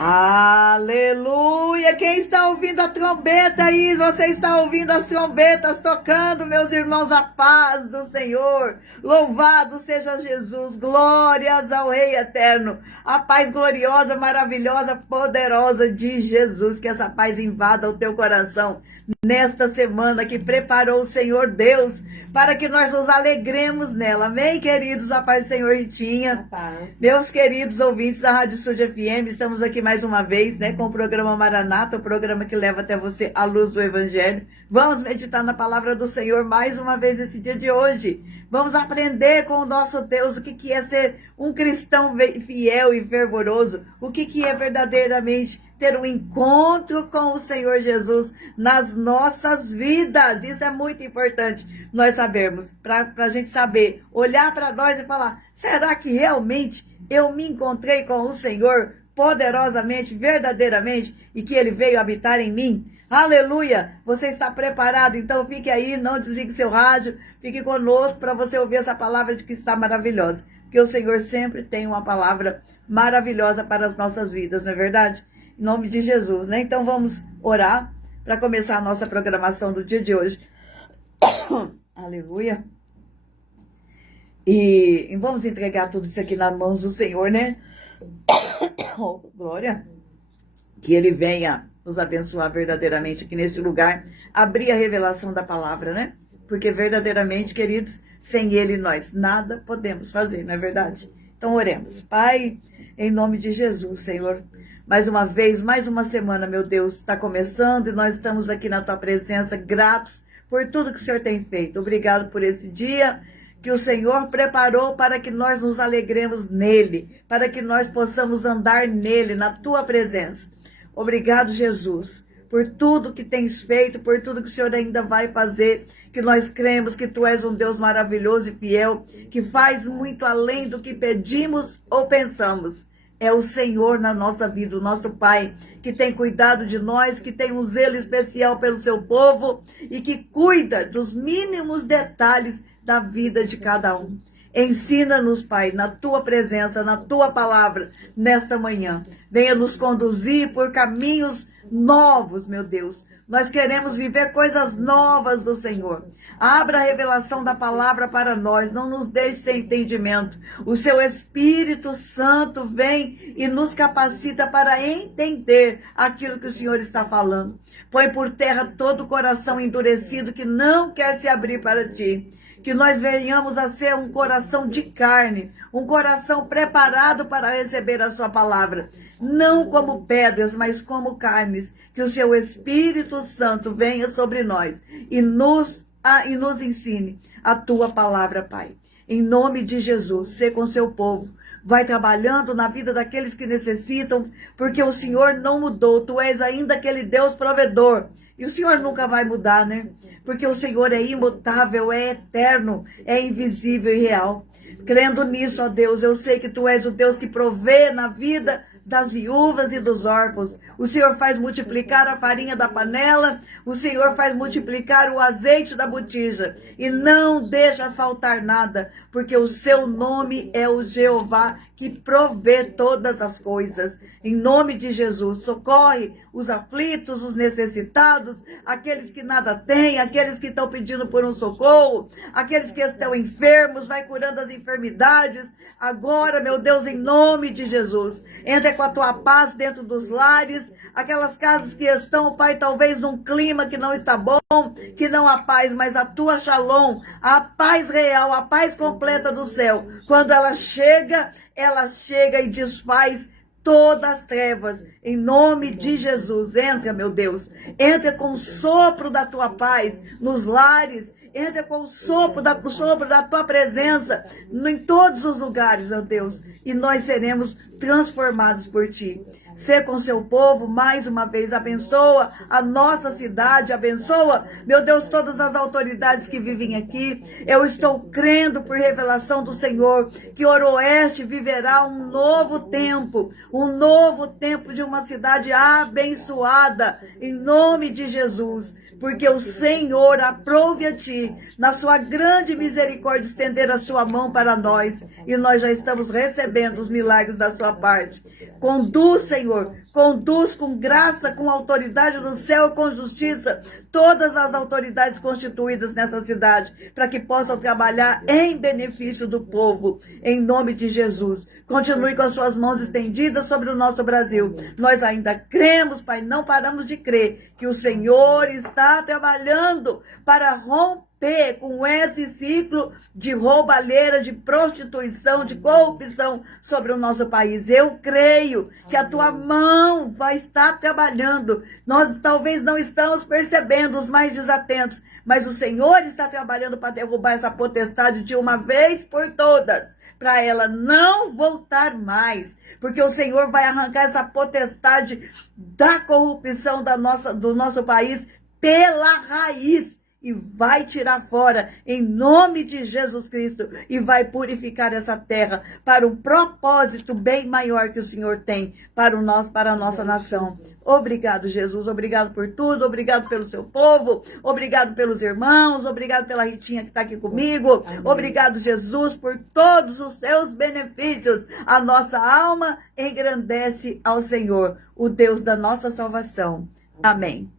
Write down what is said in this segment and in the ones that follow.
Aleluia! Quem está ouvindo a trombeta aí? Você está ouvindo as trombetas tocando, meus irmãos, a paz do Senhor. Louvado seja Jesus, glórias ao Rei Eterno. A paz gloriosa, maravilhosa, poderosa de Jesus. Que essa paz invada o teu coração nesta semana que preparou o Senhor Deus para que nós nos alegremos nela. Amém, queridos? A paz do Senhor Ritinha. Meus queridos ouvintes da Rádio Estúdio FM, estamos aqui mais uma vez, né, com o programa Maranata, o programa que leva até você a luz do Evangelho. Vamos meditar na palavra do Senhor mais uma vez nesse dia de hoje. Vamos aprender com o nosso Deus o que é ser um cristão fiel e fervoroso, o que é verdadeiramente ter um encontro com o Senhor Jesus nas nossas vidas. Isso é muito importante nós sabermos, para a gente saber, olhar para nós e falar, será que realmente eu me encontrei com o Senhor poderosamente, verdadeiramente, e que Ele veio habitar em mim? Aleluia! Você está preparado? Então fique aí, não desligue seu rádio, fique conosco para você ouvir essa palavra de que está maravilhosa. Porque o Senhor sempre tem uma palavra maravilhosa para as nossas vidas, não é verdade? Em nome de Jesus, né? Então vamos orar para começar a nossa programação do dia de hoje. Aleluia! E vamos entregar tudo isso aqui nas mãos do Senhor, né? Oh, glória! Que Ele venha nos abençoar verdadeiramente aqui neste lugar, abrir a revelação da palavra, né? Porque verdadeiramente, queridos, sem Ele nós nada podemos fazer, não é verdade? Então oremos. Pai, em nome de Jesus, Senhor, mais uma vez, mais uma semana, meu Deus, está começando e nós estamos aqui na Tua presença, gratos por tudo que o Senhor tem feito. Obrigado por esse dia que o Senhor preparou para que nós nos alegremos nele, para que nós possamos andar nele, na Tua presença. Obrigado, Jesus, por tudo que tens feito, por tudo que o Senhor ainda vai fazer, que nós cremos que Tu és um Deus maravilhoso e fiel, que faz muito além do que pedimos ou pensamos. É o Senhor na nossa vida, o nosso Pai, que tem cuidado de nós, que tem um zelo especial pelo seu povo e que cuida dos mínimos detalhes da vida de cada um. Ensina-nos, Pai, na Tua presença, na Tua palavra, nesta manhã. Venha nos conduzir por caminhos novos, meu Deus. Nós queremos viver coisas novas do Senhor. Abra a revelação da palavra para nós, não nos deixe sem entendimento. O Seu Espírito Santo vem e nos capacita para entender aquilo que o Senhor está falando. Põe por terra todo o coração endurecido que não quer se abrir para Ti. Que nós venhamos a ser um coração de carne, um coração preparado para receber a Sua palavra. Não como pedras, mas como carnes. Que o Seu Espírito Santo venha sobre nós e nos ensine a Tua palavra, Pai. Em nome de Jesus, ser com Seu povo. Vai trabalhando na vida daqueles que necessitam, porque o Senhor não mudou. Tu és ainda aquele Deus provedor. E o Senhor nunca vai mudar, né? Porque o Senhor é imutável, é eterno, é invisível e real. Crendo nisso, ó Deus, eu sei que Tu és o Deus que provê na vida das viúvas e dos órfãos. O Senhor faz multiplicar a farinha da panela, o Senhor faz multiplicar o azeite da botija, e não deixa faltar nada, porque o Seu nome é o Jeová, que provê todas as coisas. Em nome de Jesus, socorre os aflitos, os necessitados, aqueles que nada têm, aqueles que estão pedindo por um socorro, aqueles que estão enfermos, vai curando as enfermidades. Agora, meu Deus, em nome de Jesus, entra com a Tua paz dentro dos lares, aquelas casas que estão, Pai, talvez num clima que não está bom, que não há paz, mas a Tua shalom, a paz real, a paz completa do céu, quando ela chega e desfaz todas as trevas. Em nome de Jesus, entra, meu Deus, entra com o sopro da Tua paz nos lares, entra com o sopro da Tua presença em todos os lugares, meu Deus, e nós seremos transformados por Ti. Ser com Seu povo, mais uma vez, abençoa a nossa cidade, abençoa, meu Deus, todas as autoridades que vivem aqui. Eu estou crendo por revelação do Senhor, que Oroeste viverá um novo tempo de uma cidade abençoada, em nome de Jesus, porque o Senhor aprove a Ti pode, na sua grande misericórdia, estender a sua mão para nós. E nós já estamos recebendo os milagres da sua parte. Conduz, Senhor, conduz com graça, com autoridade no céu, com justiça, todas as autoridades constituídas nessa cidade, para que possam trabalhar em benefício do povo, em nome de Jesus. Continue com as suas mãos estendidas sobre o nosso Brasil. Nós ainda cremos, Pai, não paramos de crer que o Senhor está trabalhando para romper com esse ciclo de roubalheira, de prostituição, de corrupção sobre o nosso país. Eu creio que a tua mão vai estar trabalhando. Nós talvez não estamos percebendo, os mais desatentos, mas o Senhor está trabalhando para derrubar essa potestade de uma vez por todas, para ela não voltar mais, porque o Senhor vai arrancar essa potestade da corrupção do nosso país pela raiz e vai tirar fora em nome de Jesus Cristo e vai purificar essa terra para um propósito bem maior que o Senhor tem para a nossa nação. Obrigado, Jesus, obrigado por tudo, obrigado pelo seu povo, obrigado pelos irmãos, obrigado pela Ritinha que está aqui comigo, obrigado, Jesus, por todos os seus benefícios. A nossa alma engrandece ao Senhor, o Deus da nossa salvação. Amém.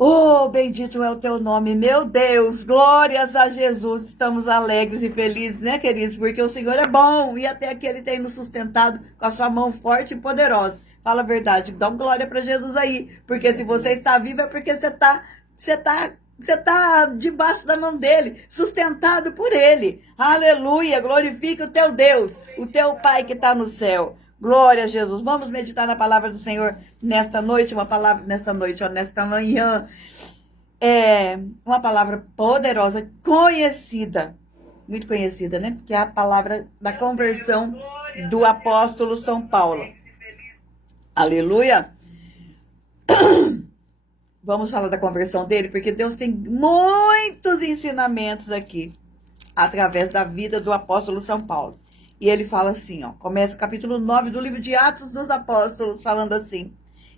Oh, bendito é o teu nome, meu Deus, glórias a Jesus. Estamos alegres e felizes, né, queridos? Porque o Senhor é bom e até aqui Ele tem nos sustentado com a sua mão forte e poderosa. Fala a verdade, dá uma glória para Jesus aí, porque se você está vivo é porque você tá debaixo da mão dele, sustentado por ele. Aleluia, glorifica o teu Deus, o teu Pai que está no céu. Glória a Jesus. Vamos meditar na palavra do Senhor nesta noite, nesta manhã. Uma palavra poderosa, conhecida, muito conhecida, né? Que é a palavra da conversão do apóstolo São Paulo. Aleluia. Vamos falar da conversão dele, porque Deus tem muitos ensinamentos aqui, através da vida do apóstolo São Paulo. E ele fala assim, ó, começa o capítulo 9 do livro de Atos dos Apóstolos, falando assim: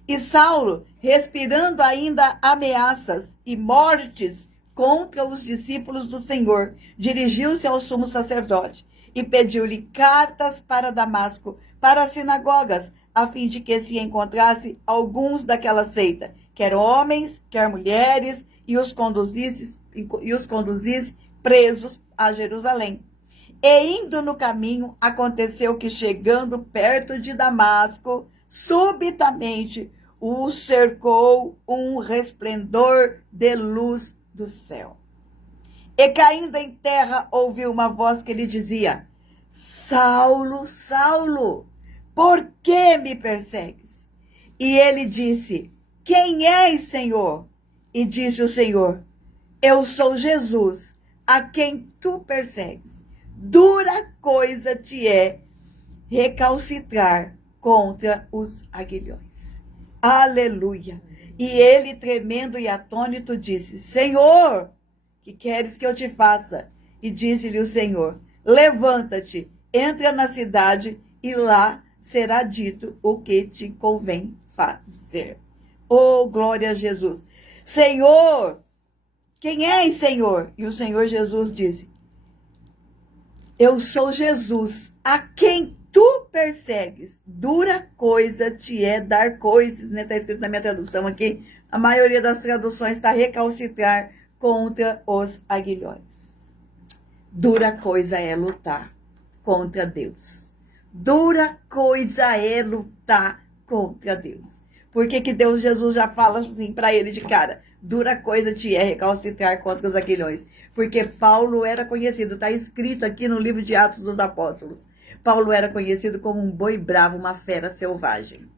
e Saulo, respirando ainda ameaças e mortes contra os discípulos do Senhor, dirigiu-se ao sumo sacerdote e pediu-lhe cartas para Damasco, para as sinagogas, a fim de que se encontrasse alguns daquela seita, quer homens, quer mulheres, e os conduzisse presos a Jerusalém. E indo no caminho, aconteceu que, chegando perto de Damasco, subitamente o cercou um resplendor de luz do céu. E caindo em terra, ouviu uma voz que lhe dizia: Saulo, Saulo, por que me persegues? E ele disse: quem és, Senhor? E disse o Senhor: eu sou Jesus, a quem tu persegues. Dura coisa te é recalcitrar contra os aguilhões. Aleluia. E ele, tremendo e atônito, disse: Senhor, que queres que eu te faça? E disse-lhe o Senhor: levanta-te, entra na cidade e lá será dito o que te convém fazer. Oh, glória a Jesus. Senhor, quem és, Senhor? E o Senhor Jesus disse: eu sou Jesus, a quem tu persegues. Dura coisa te é dar coisas, né? Está escrito na minha tradução aqui. A maioria das traduções está recalcitrar contra os aguilhões. Dura coisa é lutar contra Deus. Dura coisa é lutar contra Deus. Por que Deus, Jesus já fala assim para ele de cara? Dura coisa te é recalcitrar contra os aguilhões. Porque Paulo era conhecido, está escrito aqui no livro de Atos dos Apóstolos. Paulo era conhecido como um boi bravo, uma fera selvagem.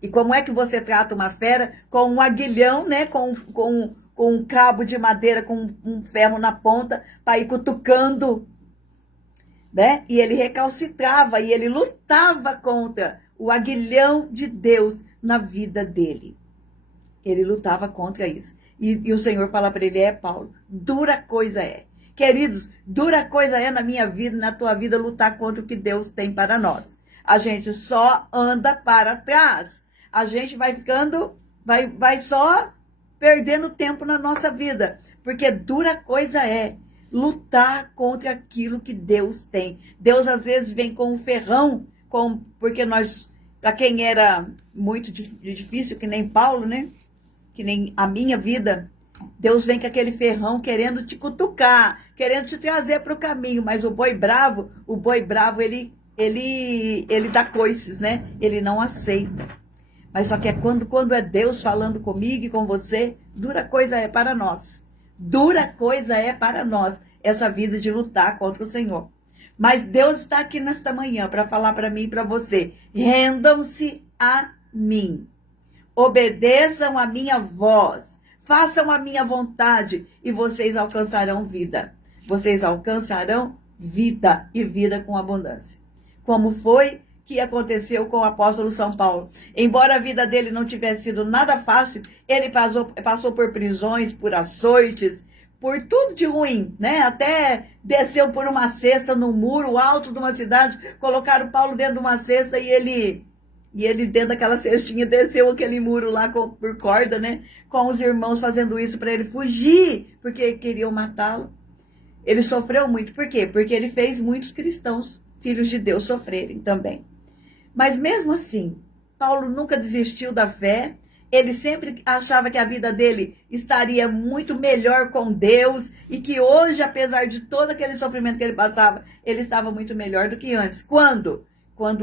E como é que você trata uma fera? Com um aguilhão, né? Com um cabo de madeira, com um ferro na ponta, para ir cutucando, né? E ele recalcitrava, e ele lutava contra o aguilhão de Deus na vida dele. Ele lutava contra isso. E o Senhor fala para ele: Paulo, dura coisa é. Queridos, dura coisa é na minha vida, na tua vida, lutar contra o que Deus tem para nós. A gente só anda para trás. A gente vai ficando, vai só perdendo tempo na nossa vida, porque dura coisa é lutar contra aquilo que Deus tem. Deus às vezes vem com um ferrão, porque nós, para quem era muito difícil, que nem Paulo, né? Que nem a minha vida, Deus vem com aquele ferrão querendo te cutucar, querendo te trazer para o caminho, mas o boi bravo, ele dá coices, né? Ele não aceita. Mas só que é quando é Deus falando comigo e com você, dura coisa é para nós. Dura coisa é para nós essa vida de lutar contra o Senhor. Mas Deus está aqui nesta manhã para falar para mim e para você: rendam-se a mim. Obedeçam a minha voz. Façam a minha vontade e vocês alcançarão vida. Vocês alcançarão vida e vida com abundância. Como foi que aconteceu com o apóstolo São Paulo? Embora a vida dele não tivesse sido nada fácil, ele passou por prisões, por açoites, por tudo de ruim, né? Até desceu por uma cesta no muro alto de uma cidade, colocaram Paulo dentro de uma cesta e ele dentro daquela cestinha desceu aquele muro lá por corda, né? Com os irmãos fazendo isso para ele fugir, porque queriam matá-lo. Ele sofreu muito. Por quê? Porque ele fez muitos cristãos, filhos de Deus, sofrerem também. Mas mesmo assim, Paulo nunca desistiu da fé. Ele sempre achava que a vida dele estaria muito melhor com Deus e que hoje, apesar de todo aquele sofrimento que ele passava, ele estava muito melhor do que antes. Quando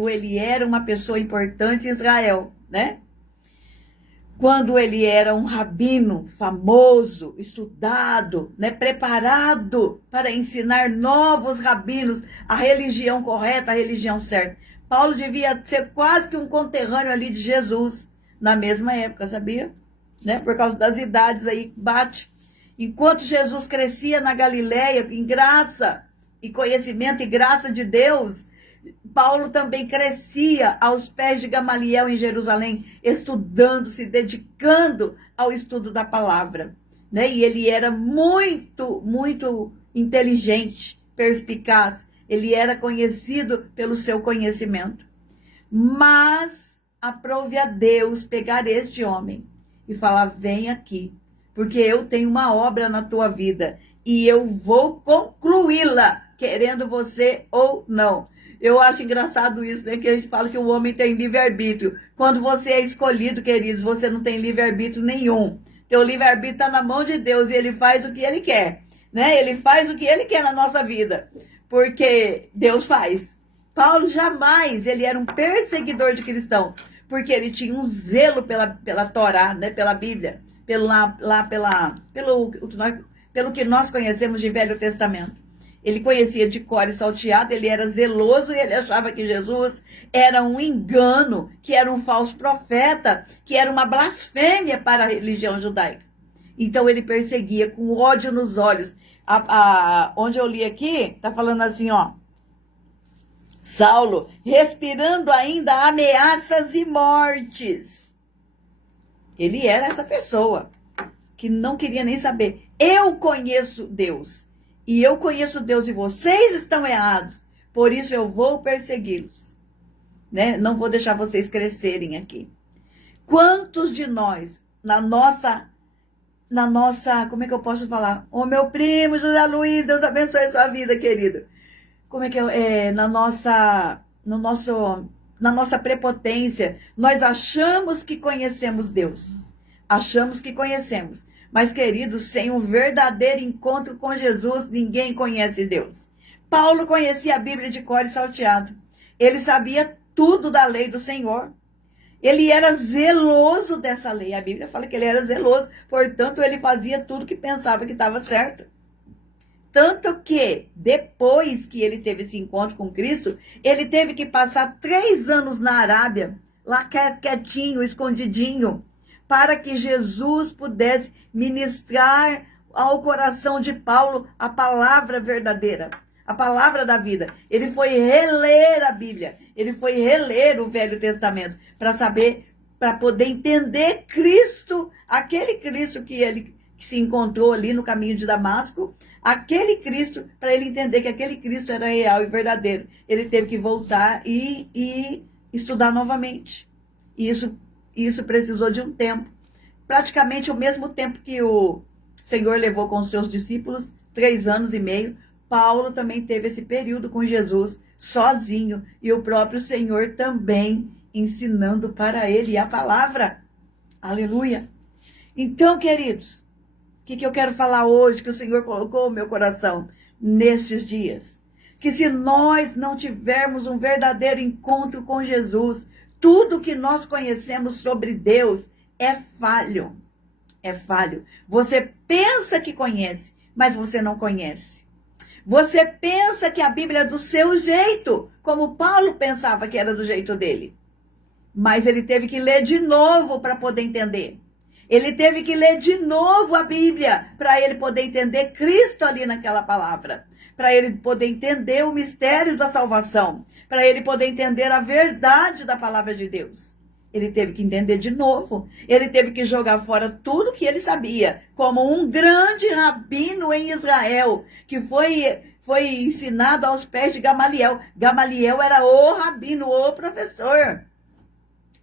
ele era uma pessoa importante em Israel, né? Quando ele era um rabino famoso, estudado, né? Preparado para ensinar novos rabinos a religião correta, a religião certa. Paulo devia ser quase que um conterrâneo ali de Jesus, na mesma época, sabia? Né? Por causa das idades aí, bate. Enquanto Jesus crescia na Galileia, em graça e conhecimento e graça de Deus, Paulo também crescia aos pés de Gamaliel em Jerusalém, estudando, se dedicando ao estudo da palavra, né? E ele era muito, muito inteligente, perspicaz. Ele era conhecido pelo seu conhecimento. Mas aprove a Deus pegar este homem e falar: vem aqui, porque eu tenho uma obra na tua vida e eu vou concluí-la, querendo você ou não. Eu acho engraçado isso, né? Que a gente fala que o homem tem livre-arbítrio. Quando você é escolhido, queridos, você não tem livre-arbítrio nenhum. Teu livre-arbítrio está na mão de Deus e ele faz o que ele quer, né? Ele faz o que ele quer na nossa vida, porque Deus faz. Paulo jamais, ele era um perseguidor de cristão, porque ele tinha um zelo pela Torá, né? Pela Bíblia, pelo que nós conhecemos de Velho Testamento. Ele conhecia de cor e salteado, ele era zeloso e ele achava que Jesus era um engano, que era um falso profeta, que era uma blasfêmia para a religião judaica. Então ele perseguia com ódio nos olhos. Onde eu li aqui, está falando assim, ó. Saulo, respirando ainda ameaças e mortes. Ele era essa pessoa que não queria nem saber. Eu conheço Deus. E eu conheço Deus e vocês estão errados. Por isso eu vou persegui-los. Né? Não vou deixar vocês crescerem aqui. Quantos de nós, na nossa, como é que eu posso falar? Ô meu primo José Luiz, Deus abençoe a sua vida, querido. Como é que na nossa prepotência, nós achamos que conhecemos Deus. Achamos que conhecemos. Mas, queridos, sem um verdadeiro encontro com Jesus, ninguém conhece Deus. Paulo conhecia a Bíblia de cor e salteado. Ele sabia tudo da lei do Senhor. Ele era zeloso dessa lei. A Bíblia fala que ele era zeloso. Portanto, ele fazia tudo que pensava que estava certo. Tanto que, depois que ele teve esse encontro com Cristo, ele teve que passar 3 anos na Arábia, lá quietinho, escondidinho, para que Jesus pudesse ministrar ao coração de Paulo a palavra verdadeira, a palavra da vida. Ele foi reler a Bíblia, ele foi reler o Velho Testamento, para saber, para poder entender Cristo, aquele Cristo que se encontrou ali no caminho de Damasco, aquele Cristo, para ele entender que aquele Cristo era real e verdadeiro. Ele teve que voltar e estudar novamente. Isso precisou de um tempo. praticamente o mesmo tempo que o Senhor levou com os seus discípulos, 3 anos e meio, Paulo também teve esse período com Jesus, sozinho, e o próprio Senhor também ensinando para ele a palavra. Aleluia! Então, queridos, o que eu quero falar hoje, que o Senhor colocou no meu coração nestes dias? Que se nós não tivermos um verdadeiro encontro com Jesus, tudo que nós conhecemos sobre Deus é falho. É falho. Você pensa que conhece, mas você não conhece. Você pensa que a Bíblia é do seu jeito, como Paulo pensava que era do jeito dele. Mas ele teve que ler de novo para poder entender. Ele teve que ler de novo a Bíblia para ele poder entender Cristo ali naquela palavra. Para ele poder entender o mistério da salvação. Para ele poder entender a verdade da palavra de Deus. Ele teve que entender de novo. Ele teve que jogar fora tudo que ele sabia. Como um grande rabino em Israel, que foi ensinado aos pés de Gamaliel. Gamaliel era o rabino, o professor.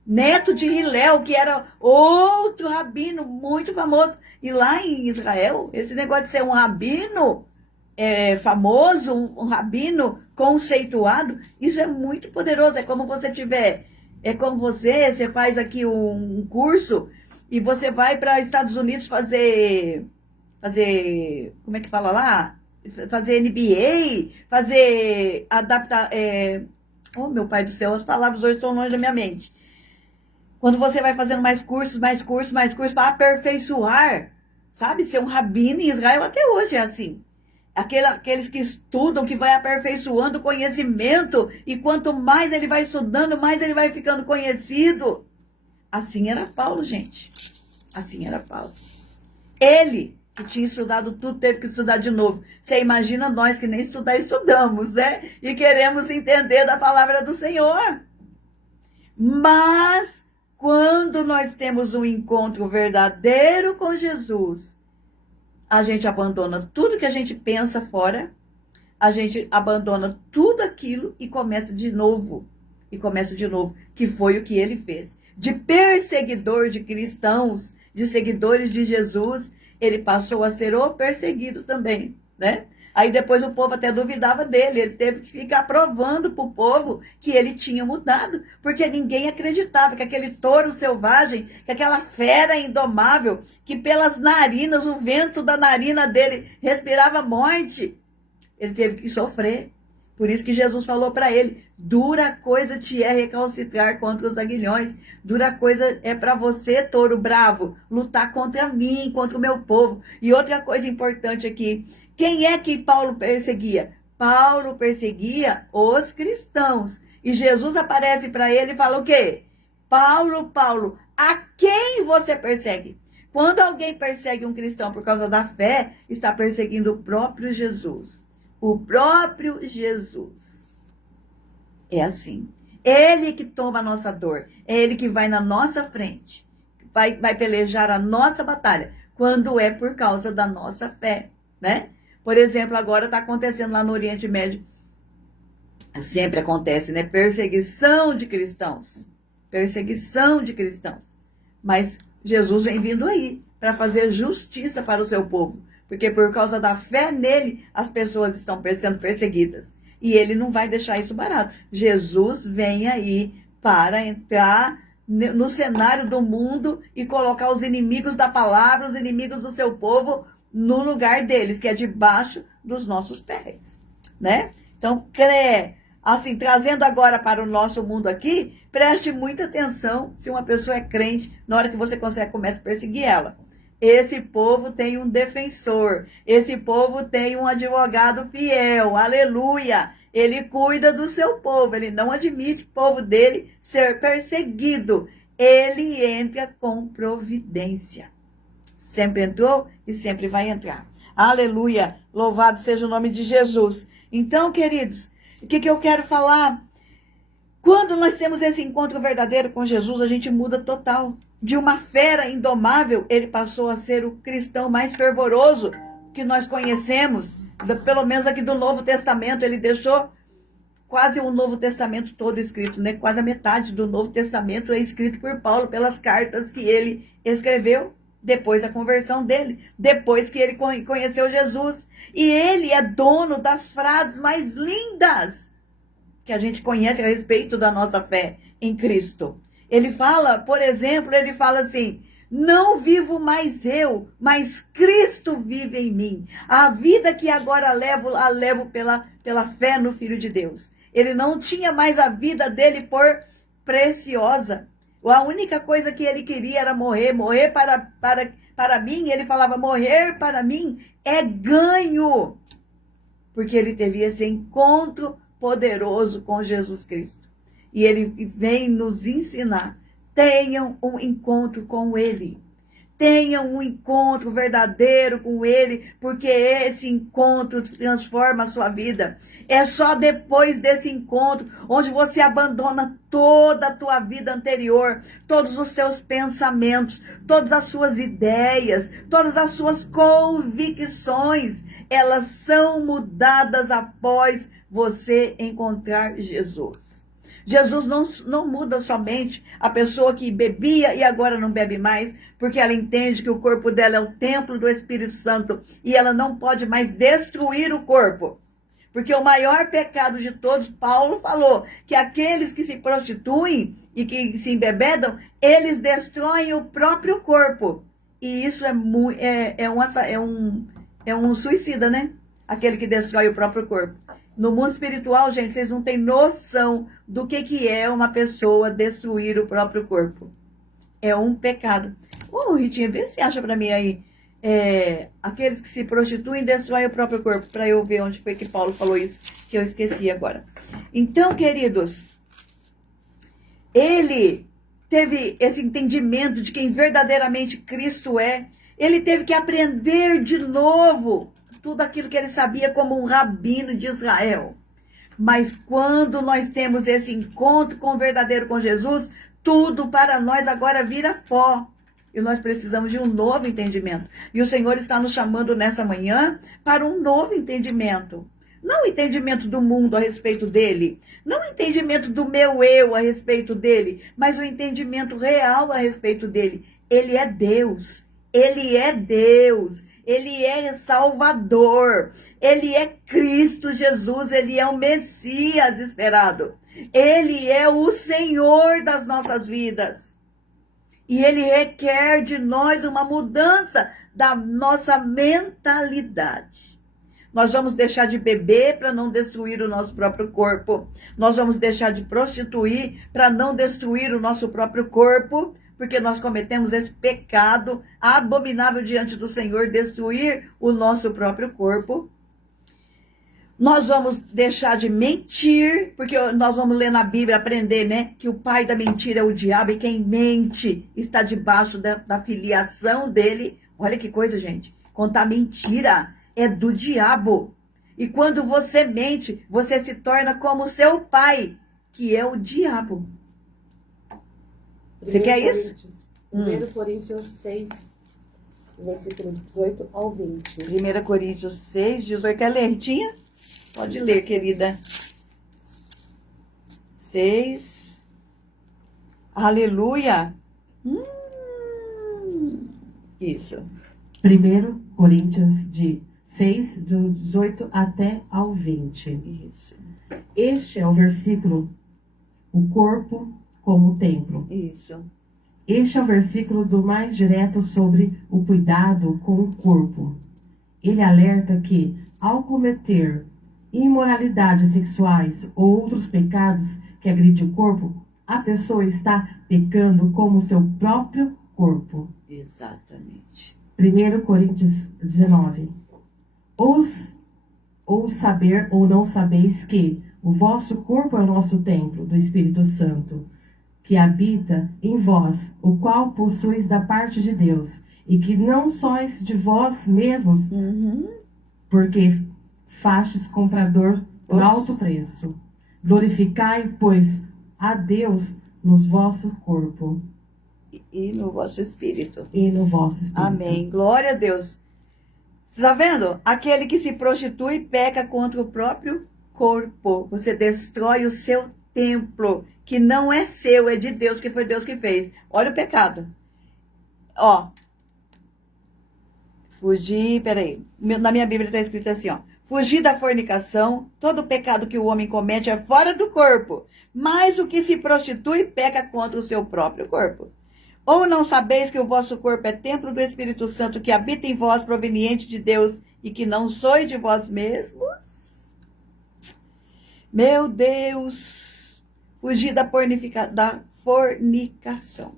Neto de Hilel, que era outro rabino muito famoso. E lá em Israel, esse negócio de ser um rabino famoso, um rabino conceituado, isso é muito poderoso. É como você tiver... É como você faz aqui um curso e você vai para Estados Unidos fazer, como é que fala lá? Fazer MBA, fazer adaptar, oh meu pai do céu, as palavras hoje estão longe da minha mente. Quando você vai fazendo mais cursos para aperfeiçoar, sabe? Ser um rabino em Israel até hoje é assim. Aqueles que estudam, que vai aperfeiçoando o conhecimento, e quanto mais ele vai estudando, mais ele vai ficando conhecido. Assim era Paulo, gente. Assim era Paulo. Ele, que tinha estudado tudo, teve que estudar de novo. Você imagina nós que nem estudar, estudamos, né? E queremos entender da palavra do Senhor. Mas, quando nós temos um encontro verdadeiro com Jesus, a gente abandona tudo que a gente pensa fora, a gente abandona tudo aquilo e começa de novo. Que foi o que ele fez. De perseguidor de cristãos, de seguidores de Jesus, ele passou a ser o perseguido também, né? Aí depois o povo até duvidava dele, ele teve que ficar provando para o povo que ele tinha mudado, porque ninguém acreditava que aquele touro selvagem, que aquela fera indomável, que pelas narinas, o vento da narina dele respirava morte, ele teve que sofrer. Por isso que Jesus falou para ele, dura coisa te é recalcitrar contra os aguilhões, dura coisa é para você, touro bravo, lutar contra mim, contra o meu povo. E outra coisa importante aqui, quem é que Paulo perseguia? Paulo perseguia os cristãos. E Jesus aparece para ele e fala o quê? Paulo, Paulo, a quem você persegue? Quando alguém persegue um cristão por causa da fé, está perseguindo o próprio Jesus. O próprio Jesus. É assim. Ele que toma a nossa dor. É ele que vai na nossa frente. Vai pelejar a nossa batalha. Quando é por causa da nossa fé, né? Por exemplo, agora está acontecendo lá no Oriente Médio. Sempre acontece, né? Perseguição de cristãos. Perseguição de cristãos. Mas Jesus vem vindo aí para fazer justiça para o seu povo. Porque por causa da fé nele, as pessoas estão sendo perseguidas. E ele não vai deixar isso barato. Jesus vem aí para entrar no cenário do mundo e colocar os inimigos da palavra, os inimigos do seu povo, no lugar deles, que é debaixo dos nossos pés, né? Então, assim, trazendo agora para o nosso mundo aqui, preste muita atenção se uma pessoa é crente, na hora que você começa a perseguir ela. Esse povo tem um defensor, esse povo tem um advogado fiel, aleluia. Ele cuida do seu povo, ele não admite o povo dele ser perseguido. Ele entra com providência. Sempre entrou e sempre vai entrar. Aleluia, louvado seja o nome de Jesus. Então, queridos, o que eu quero falar? Quando nós temos esse encontro verdadeiro com Jesus, a gente muda total. De uma fera indomável, ele passou a ser o cristão mais fervoroso que nós conhecemos. Pelo menos aqui do Novo Testamento, ele deixou quase o Novo Testamento todo escrito, né? Quase a metade do Novo Testamento é escrito por Paulo, pelas cartas que ele escreveu depois da conversão dele, depois que ele conheceu Jesus. E ele é dono das frases mais lindas que a gente conhece a respeito da nossa fé em Cristo. Ele fala, por exemplo, ele fala assim: não vivo mais eu, mas Cristo vive em mim. A vida que agora levo, a levo pela fé no Filho de Deus. Ele não tinha mais a vida dele por preciosa. A única coisa que ele queria era morrer. Morrer para mim, ele falava, morrer para mim é ganho. Porque ele teve esse encontro poderoso com Jesus Cristo. E ele vem nos ensinar. Tenham um encontro com ele. Tenham um encontro verdadeiro com ele, porque esse encontro transforma a sua vida. É só depois desse encontro, onde você abandona toda a tua vida anterior, todos os seus pensamentos, todas as suas ideias, todas as suas convicções, elas são mudadas após você encontrar Jesus. Jesus não muda somente a pessoa que bebia e agora não bebe mais, porque ela entende que o corpo dela é o templo do Espírito Santo e ela não pode mais destruir o corpo. Porque o maior pecado de todos, Paulo falou, que aqueles que se prostituem e que se embebedam, eles destroem o próprio corpo. E isso é um suicida, né? Aquele que destrói o próprio corpo. No mundo espiritual, gente, vocês não têm noção do que é uma pessoa destruir o próprio corpo. É um pecado. Ritinha, vê se acha pra mim aí. Aqueles que se prostituem destroem o próprio corpo. Pra eu ver onde foi que Paulo falou isso, que eu esqueci agora. Então, queridos, ele teve esse entendimento de quem verdadeiramente Cristo é. Ele teve que aprender de novo tudo aquilo que ele sabia como um rabino de Israel. Mas quando nós temos esse encontro com o verdadeiro com Jesus, tudo para nós agora vira pó. E nós precisamos de um novo entendimento. E o Senhor está nos chamando nessa manhã para um novo entendimento. Não o entendimento do mundo a respeito dele. Não o entendimento do meu eu a respeito dele. Mas o entendimento real a respeito dele. Ele é Deus. Ele é Deus. Ele é Salvador, ele é Cristo Jesus, ele é o Messias esperado. Ele é o Senhor das nossas vidas. E ele requer de nós uma mudança da nossa mentalidade. Nós vamos deixar de beber para não destruir o nosso próprio corpo. Nós vamos deixar de prostituir para não destruir o nosso próprio corpo. Porque nós cometemos esse pecado abominável diante do Senhor, destruir o nosso próprio corpo. Nós vamos deixar de mentir, porque nós vamos ler na Bíblia, aprender, né? Que o pai da mentira é o diabo e quem mente está debaixo da filiação dele. Olha que coisa, gente. Contar mentira é do diabo. E quando você mente, você se torna como seu pai, que é o diabo. Você quer isso? 1 Coríntios 6, versículo 18 ao 20. 1 Coríntios 6, 18. Quer ler, Ritinha? Pode ler, querida. 6. Aleluia. Isso. 1 Coríntios 6, do 18 até ao 20. Isso. Este é o versículo, o corpo como templo. Isso. Este é o versículo do mais direto sobre o cuidado com o corpo. Ele alerta que, ao cometer imoralidades sexuais ou outros pecados que agridem o corpo, a pessoa está pecando como seu próprio corpo. Exatamente. 1 Coríntios 19. Ou saber ou não sabeis que o vosso corpo é o nosso templo do Espírito Santo, que habita em vós, o qual possuis da parte de Deus, e que não sois de vós mesmos, porque fastes comprador por alto preço. Glorificai, pois, a Deus nos vossos corpos. E no vosso espírito. E no vosso espírito. Amém. Glória a Deus. Você está vendo? Aquele que se prostitui peca contra o próprio corpo, você destrói o seu templo, que não é seu, é de Deus, que foi Deus que fez. Olha o pecado. Ó, fugir, peraí, na minha Bíblia está escrito assim, ó. Fugir da fornicação, todo pecado que o homem comete é fora do corpo, mas o que se prostitui peca contra o seu próprio corpo. Ou não sabeis que o vosso corpo é templo do Espírito Santo que habita em vós, proveniente de Deus, e que não sois de vós mesmos? Meu Deus! Fugir da fornicação.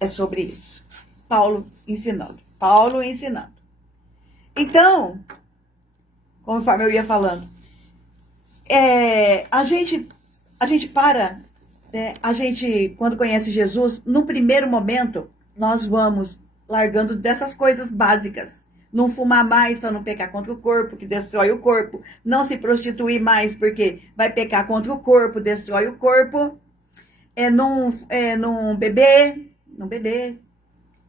É sobre isso. Paulo ensinando. Então, conforme eu ia falando, a gente para, quando conhece Jesus, no primeiro momento, nós vamos largando dessas coisas básicas. Não fumar mais para não pecar contra o corpo, que destrói o corpo. Não se prostituir mais, porque vai pecar contra o corpo, destrói o corpo. Não beber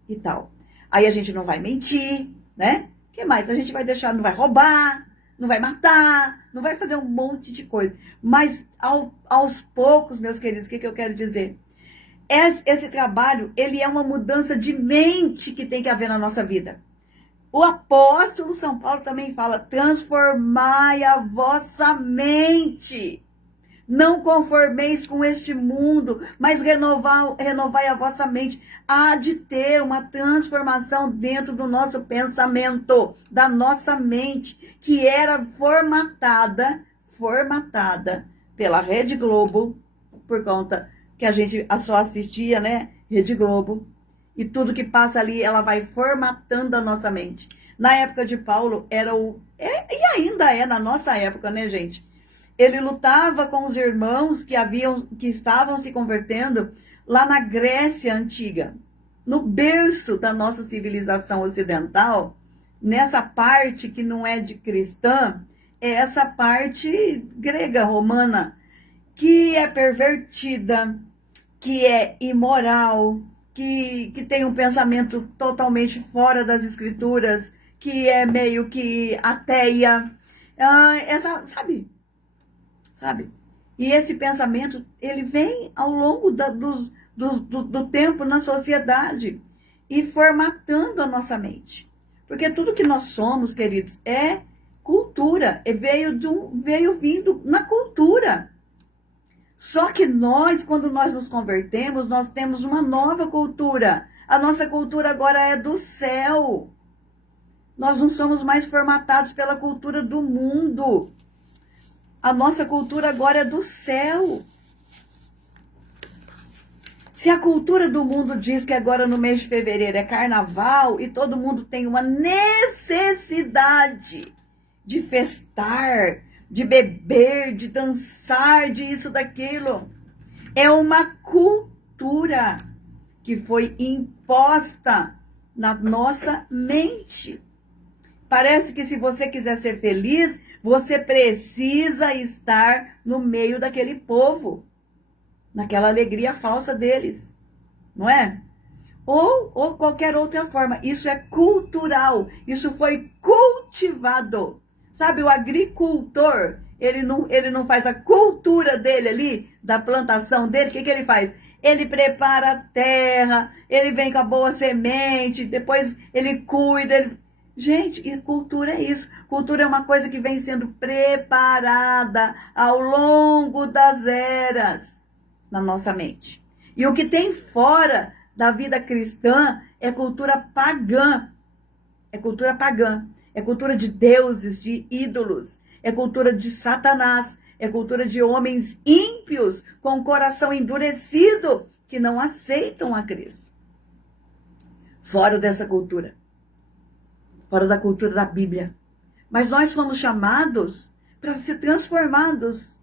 e tal. Aí a gente não vai mentir, né? O que mais? A gente vai deixar, não vai roubar, não vai matar, não vai fazer um monte de coisa. Mas aos poucos, meus queridos, o que eu quero dizer? Esse trabalho, ele é uma mudança de mente que tem que haver na nossa vida. O apóstolo São Paulo também fala, transformai a vossa mente. Não conformeis com este mundo, mas renovai a vossa mente. Há de ter uma transformação dentro do nosso pensamento, da nossa mente, que era formatada pela Rede Globo, por conta que a gente só assistia, né? Rede Globo. E tudo que passa ali, ela vai formatando a nossa mente. Na época de Paulo, e ainda é na nossa época, né, gente? Ele lutava com os irmãos que estavam se convertendo lá na Grécia Antiga. No berço da nossa civilização ocidental, nessa parte que não é de cristã, é essa parte grega, romana, que é pervertida, que é imoral, que tem um pensamento totalmente fora das escrituras, que é meio que ateia, sabe? E esse pensamento, ele vem ao longo do tempo na sociedade e formatando a nossa mente. Porque tudo que nós somos, queridos, é cultura, veio vindo na cultura. Só que quando nós nos convertemos, nós temos uma nova cultura. A nossa cultura agora é do céu. Nós não somos mais formatados pela cultura do mundo. A nossa cultura agora é do céu. Se a cultura do mundo diz que agora no mês de fevereiro é carnaval e todo mundo tem uma necessidade de festar, de beber, de dançar, de isso, daquilo. É uma cultura que foi imposta na nossa mente. Parece que se você quiser ser feliz, você precisa estar no meio daquele povo, naquela alegria falsa deles, não é? Ou qualquer outra forma. Isso é cultural, isso foi cultivado. Sabe, o agricultor, ele não faz a cultura dele ali, da plantação dele. O que ele faz? Ele prepara a terra, ele vem com a boa semente, depois ele cuida. Gente, e cultura é isso. Cultura é uma coisa que vem sendo preparada ao longo das eras na nossa mente. E o que tem fora da vida cristã é cultura pagã. É cultura pagã. É cultura de deuses, de ídolos. É cultura de Satanás. É cultura de homens ímpios, com o coração endurecido, que não aceitam a Cristo. Fora dessa cultura. Fora da cultura da Bíblia. Mas nós fomos chamados para ser transformados.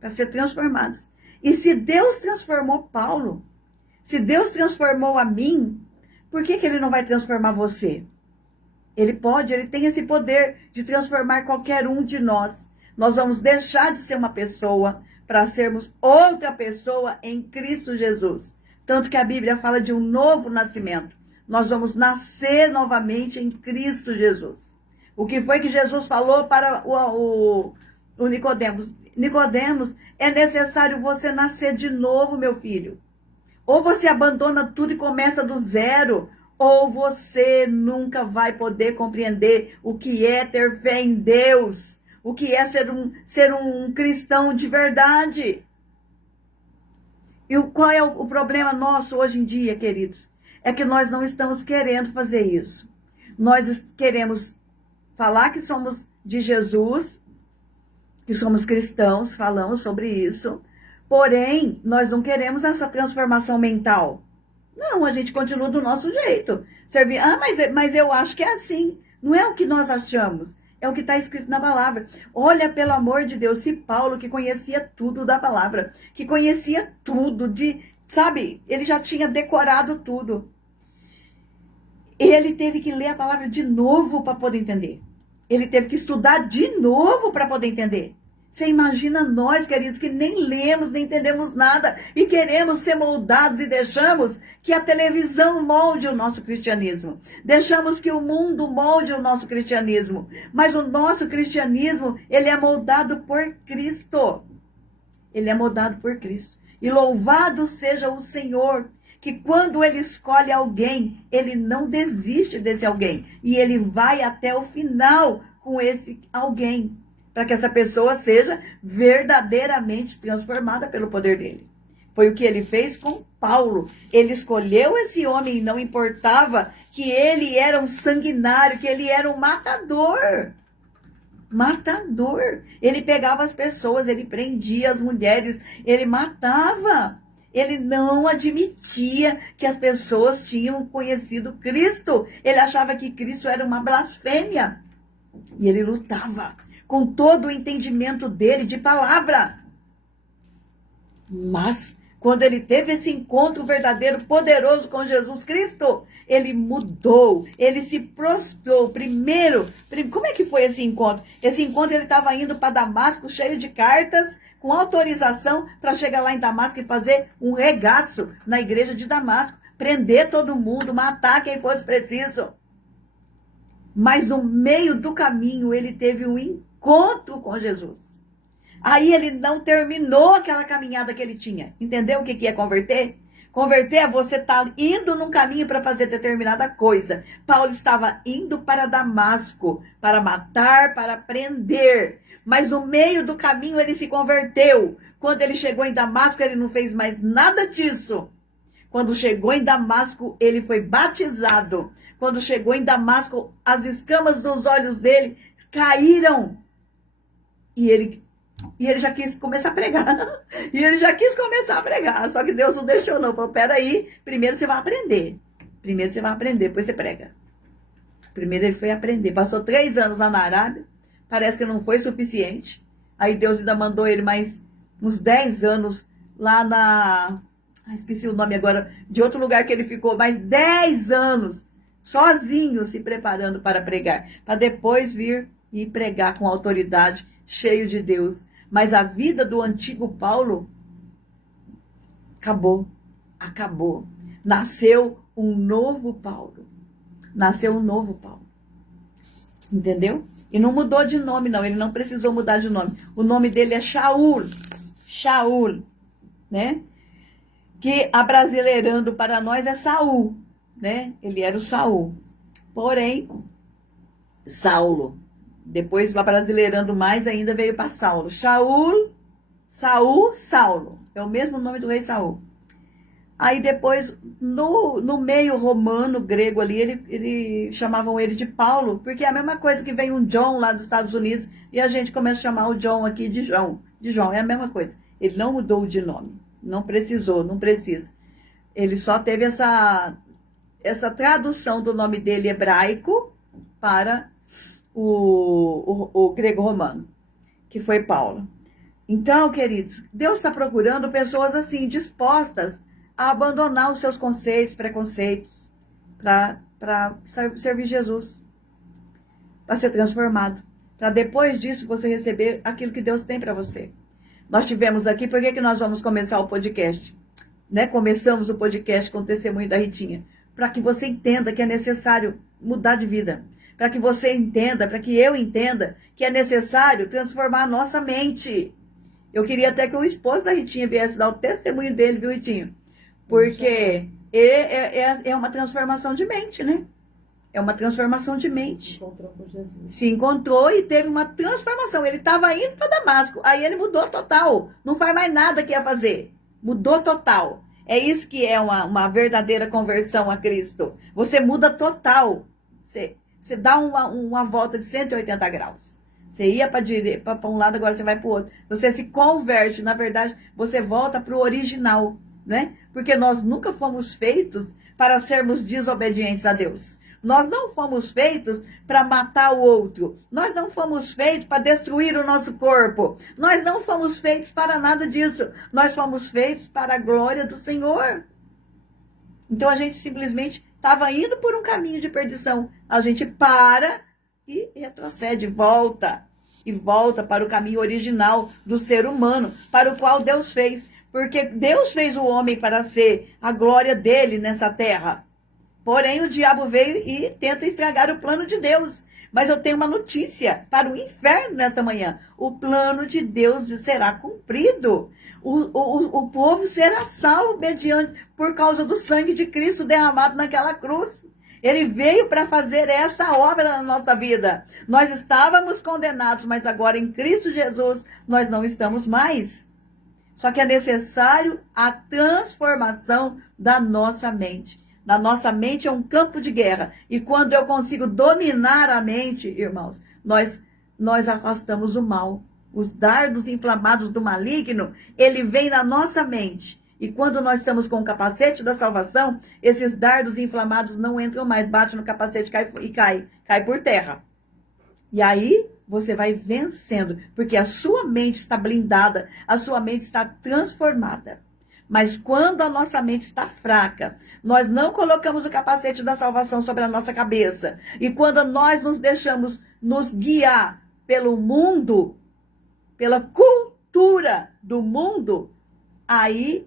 Para ser transformados. E se Deus transformou Paulo, se Deus transformou a mim, por que ele não vai transformar você? Ele pode, ele tem esse poder de transformar qualquer um de nós. Nós vamos deixar de ser uma pessoa para sermos outra pessoa em Cristo Jesus. Tanto que a Bíblia fala de um novo nascimento. Nós vamos nascer novamente em Cristo Jesus. O que foi que Jesus falou para o Nicodemos. Nicodemos, é necessário você nascer de novo, meu filho. Ou você abandona tudo e começa do zero, ou você nunca vai poder compreender o que é ter fé em Deus, o que é ser um cristão de verdade. E qual é o problema nosso hoje em dia, queridos? É que nós não estamos querendo fazer isso. Nós queremos falar que somos de Jesus, que somos cristãos, falamos sobre isso, porém, nós não queremos essa transformação mental. Não, a gente continua do nosso jeito. Mas eu acho que é assim. Não é o que nós achamos, é o que está escrito na palavra. Olha, pelo amor de Deus, se Paulo, que conhecia tudo da palavra, que conhecia tudo, sabe, ele já tinha decorado tudo. Ele teve que ler a palavra de novo para poder entender. Ele teve que estudar de novo para poder entender. Você imagina nós, queridos, que nem lemos, nem entendemos nada e queremos ser moldados e deixamos que a televisão molde o nosso cristianismo. Deixamos que o mundo molde o nosso cristianismo. Mas o nosso cristianismo, ele é moldado por Cristo. Ele é moldado por Cristo. E louvado seja o Senhor, que quando ele escolhe alguém, ele não desiste desse alguém. E ele vai até o final com esse alguém, para que essa pessoa seja verdadeiramente transformada pelo poder dele. Foi o que ele fez com Paulo. Ele escolheu esse homem e não importava que ele era um sanguinário, que ele era um matador. Matador. Ele pegava as pessoas, ele prendia as mulheres, ele matava. Ele não admitia que as pessoas tinham conhecido Cristo. Ele achava que Cristo era uma blasfêmia. E ele lutava com todo o entendimento dele de palavra. Mas, quando ele teve esse encontro verdadeiro, poderoso com Jesus Cristo, ele mudou, ele se prostrou. Primeiro, como é que foi esse encontro? Esse encontro, ele estava indo para Damasco, cheio de cartas, com autorização para chegar lá em Damasco e fazer um regaço na igreja de Damasco, prender todo mundo, matar quem fosse preciso. Mas no meio do caminho, ele teve um encontro com Jesus. Aí ele não terminou aquela caminhada que ele tinha. Entendeu o que é converter? Converter é você estar indo num caminho para fazer determinada coisa. Paulo estava indo para Damasco, para matar, para prender. Mas no meio do caminho ele se converteu. Quando ele chegou em Damasco, ele não fez mais nada disso. Quando chegou em Damasco, ele foi batizado. Quando chegou em Damasco, as escamas dos olhos dele caíram. E ele já quis começar a pregar. E ele já quis começar a pregar. Só que Deus não deixou, não. Falou, peraí, primeiro você vai aprender. Primeiro você vai aprender, depois você prega. Primeiro ele foi aprender. Passou 3 anos lá na Arábia. Parece que não foi suficiente. Aí Deus ainda mandou ele mais uns 10 anos lá na... esqueci o nome agora. De outro lugar que ele ficou. Mais 10 anos. Sozinho se preparando para pregar. Para depois vir e pregar com autoridade, cheio de Deus. Mas a vida do antigo Paulo acabou. Nasceu um novo Paulo. Entendeu? E não mudou de nome, não. Ele não precisou mudar de nome. O nome dele é Shaul, né? Que abrasileirando para nós é Saul, né? Ele era o Saul. Porém, Saulo. Depois, abrasileirando mais ainda, veio para Saulo. Saulo. É o mesmo nome do rei Saul. Aí depois, no meio romano, grego ali, ele chamavam ele de Paulo, porque é a mesma coisa que vem um John lá dos Estados Unidos e a gente começa a chamar o John aqui de João. É a mesma coisa. Ele não mudou de nome. Não precisou, não precisa. Ele só teve essa tradução do nome dele hebraico para o grego-romano, que foi Paulo. Então, queridos, Deus está procurando pessoas assim, dispostas a abandonar os seus conceitos, preconceitos, para servir Jesus, para ser transformado, para depois disso você receber aquilo que Deus tem para você. Nós tivemos aqui, por que nós vamos começar o podcast? Né? Começamos o podcast com o testemunho da Ritinha, para que você entenda que é necessário mudar de vida, para que você entenda, para que eu entenda que é necessário transformar a nossa mente. Eu queria até que o esposo da Ritinha viesse dar o testemunho dele, viu, Ritinho? Porque é uma transformação de mente, né? É uma transformação de mente. Encontrou com Jesus. Se encontrou e teve uma transformação. Ele estava indo para Damasco, aí ele mudou total. Não faz mais nada que ia fazer. Mudou total. É isso que é uma verdadeira conversão a Cristo. Você muda total. Você dá uma volta de 180 graus. Você ia para um lado, agora você vai para o outro. Você se converte. Na verdade, você volta para o original, né? Porque nós nunca fomos feitos para sermos desobedientes a Deus. Nós não fomos feitos para matar o outro. Nós não fomos feitos para destruir o nosso corpo. Nós não fomos feitos para nada disso. Nós fomos feitos para a glória do Senhor. Então a gente simplesmente estava indo por um caminho de perdição. A gente para e retrocede, volta. E volta para o caminho original do ser humano, para o qual Deus fez. Porque Deus fez o homem para ser a glória dele nessa terra. Porém, o diabo veio e tenta estragar o plano de Deus. Mas eu tenho uma notícia para o inferno nessa manhã. O plano de Deus será cumprido. O povo será salvo por causa do sangue de Cristo derramado naquela cruz. Ele veio para fazer essa obra na nossa vida. Nós estávamos condenados, mas agora em Cristo Jesus nós não estamos mais. Só que é necessário a transformação da nossa mente. Na nossa mente é um campo de guerra. E quando eu consigo dominar a mente, irmãos, nós afastamos o mal. Os dardos inflamados do maligno, ele vem na nossa mente. E quando nós estamos com o capacete da salvação, esses dardos inflamados não entram mais, bate no capacete e cai por terra. E aí você vai vencendo, porque a sua mente está blindada, a sua mente está transformada. Mas quando a nossa mente está fraca, nós não colocamos o capacete da salvação sobre a nossa cabeça. E quando nós nos deixamos nos guiar pelo mundo, pela cultura do mundo, aí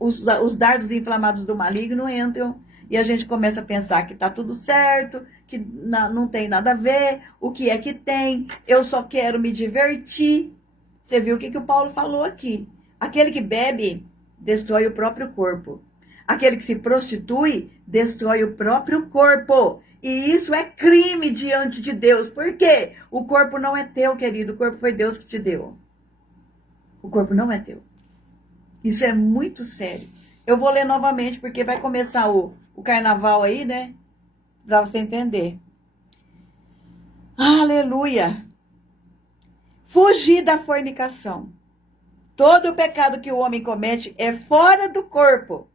os dardos inflamados do maligno entram e a gente começa a pensar que está tudo certo, que não tem nada a ver, o que é que tem, eu só quero me divertir. Você viu o que o Paulo falou aqui? Aquele que bebe, destrói o próprio corpo. Aquele que se prostitui, destrói o próprio corpo. E isso é crime diante de Deus. Por quê? O corpo não é teu, querido. O corpo foi Deus que te deu. O corpo não é teu. Isso é muito sério. Eu vou ler novamente, porque vai começar o carnaval aí, né? Para você entender. Aleluia! Fugir da fornicação. Todo o pecado que o homem comete é fora do corpo.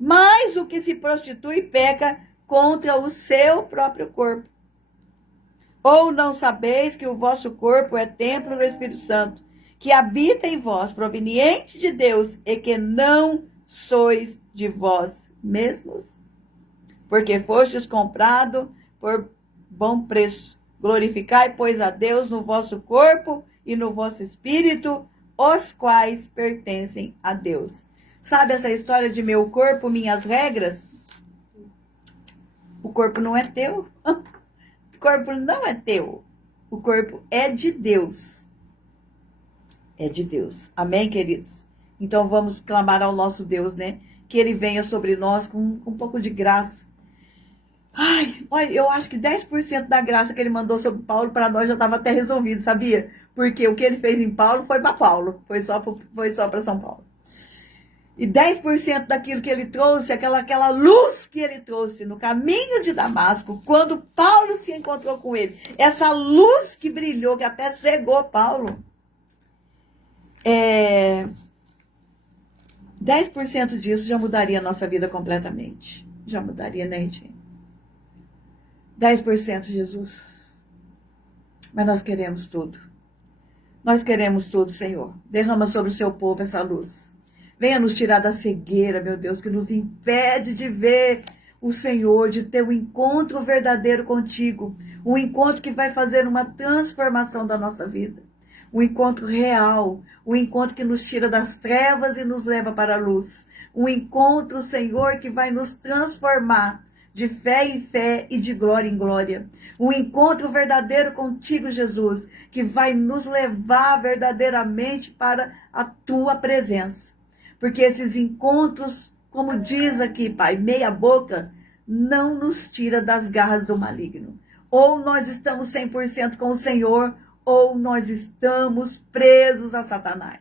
Mas o que se prostitui peca contra o seu próprio corpo. Ou não sabeis que o vosso corpo é templo do Espírito Santo, que habita em vós, proveniente de Deus, e que não sois de vós mesmos? Porque fostes comprado por bom preço. Glorificai, pois, a Deus no vosso corpo e no vosso espírito, os quais pertencem a Deus. Sabe essa história de meu corpo, minhas regras? O corpo não é teu. O corpo não é teu. O corpo é de Deus. É de Deus. Amém, queridos? Então vamos clamar ao nosso Deus, né? Que Ele venha sobre nós com um pouco de graça. Ai, olha, eu acho que 10% da graça que Ele mandou sobre Paulo para nós já estava até resolvido, sabia? Porque o que Ele fez em Paulo foi para Paulo. Foi só para São Paulo. E 10% daquilo que ele trouxe, aquela luz que ele trouxe no caminho de Damasco, quando Paulo se encontrou com ele, essa luz que brilhou, que até cegou Paulo, 10% disso já mudaria a nossa vida completamente. Já mudaria, né, gente? 10%, Jesus. Mas nós queremos tudo. Nós queremos tudo, Senhor. Derrama sobre o seu povo essa luz. Venha nos tirar da cegueira, meu Deus, que nos impede de ver o Senhor, de ter um encontro verdadeiro contigo. Um encontro que vai fazer uma transformação da nossa vida. Um encontro real. Um encontro que nos tira das trevas e nos leva para a luz. Um encontro, Senhor, que vai nos transformar de fé em fé e de glória em glória. Um encontro verdadeiro contigo, Jesus, que vai nos levar verdadeiramente para a tua presença. Porque esses encontros, como diz aqui, Pai, meia boca, não nos tira das garras do maligno. Ou nós estamos 100% com o Senhor, ou nós estamos presos a Satanás.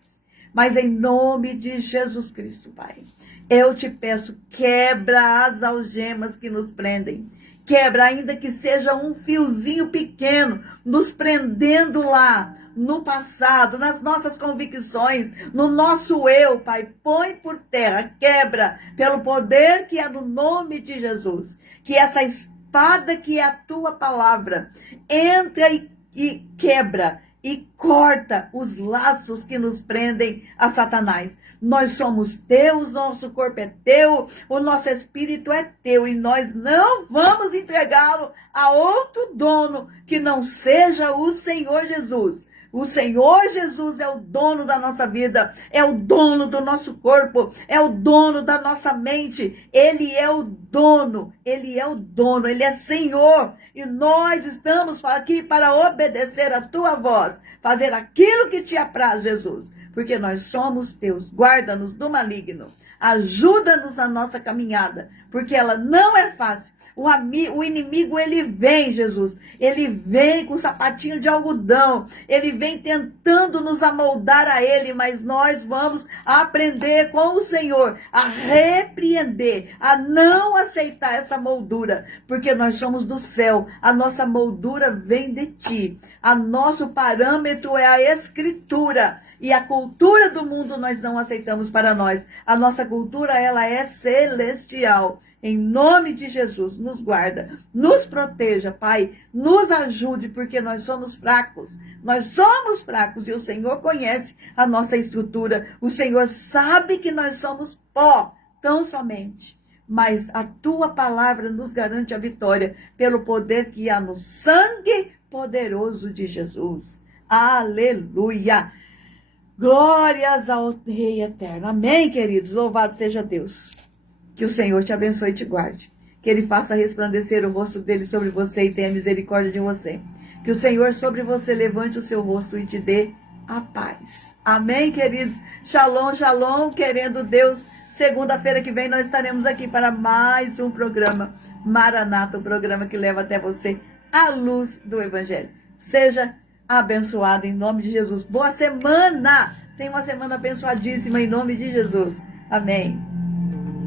Mas em nome de Jesus Cristo, Pai, eu te peço, quebra as algemas que nos prendem. Quebra, ainda que seja um fiozinho pequeno, nos prendendo lá, no passado, nas nossas convicções, no nosso eu, Pai. Põe por terra, quebra, pelo poder que é no nome de Jesus. Que essa espada que é a tua palavra, entra e quebra e corta os laços que nos prendem a Satanás. Nós somos teus, nosso corpo é teu, o nosso espírito é teu e nós não vamos entregá-lo a outro dono que não seja o Senhor Jesus. O Senhor Jesus é o dono da nossa vida, é o dono do nosso corpo, é o dono da nossa mente. Ele é o dono, Ele é Senhor. E nós estamos aqui para obedecer a tua voz, fazer aquilo que te apraz, Jesus. Porque nós somos teus, guarda-nos do maligno, ajuda-nos na nossa caminhada, porque ela não é fácil. O inimigo, ele vem, Jesus, ele vem com sapatinho de algodão, ele vem tentando nos amoldar a ele, mas nós vamos aprender com o Senhor a repreender, a não aceitar essa moldura, porque nós somos do céu, a nossa moldura vem de ti, a nosso parâmetro é a Escritura, e a cultura do mundo nós não aceitamos para nós, a nossa cultura, ela é celestial. Em nome de Jesus, nos guarda, nos proteja, Pai, nos ajude, porque nós somos fracos e o Senhor conhece a nossa estrutura, o Senhor sabe que nós somos pó, tão somente, mas a tua palavra nos garante a vitória, pelo poder que há no sangue poderoso de Jesus. Aleluia! Glórias ao Rei Eterno. Amém, queridos? Louvado seja Deus. Que o Senhor te abençoe e te guarde. Que Ele faça resplandecer o rosto dele sobre você e tenha misericórdia de você. Que o Senhor sobre você levante o seu rosto e te dê a paz. Amém, queridos? Shalom, shalom, querendo Deus. Segunda-feira que vem nós estaremos aqui para mais um programa Maranata, o programa que leva até você a luz do Evangelho. Seja abençoado em nome de Jesus. Boa semana! Tenha uma semana abençoadíssima em nome de Jesus. Amém.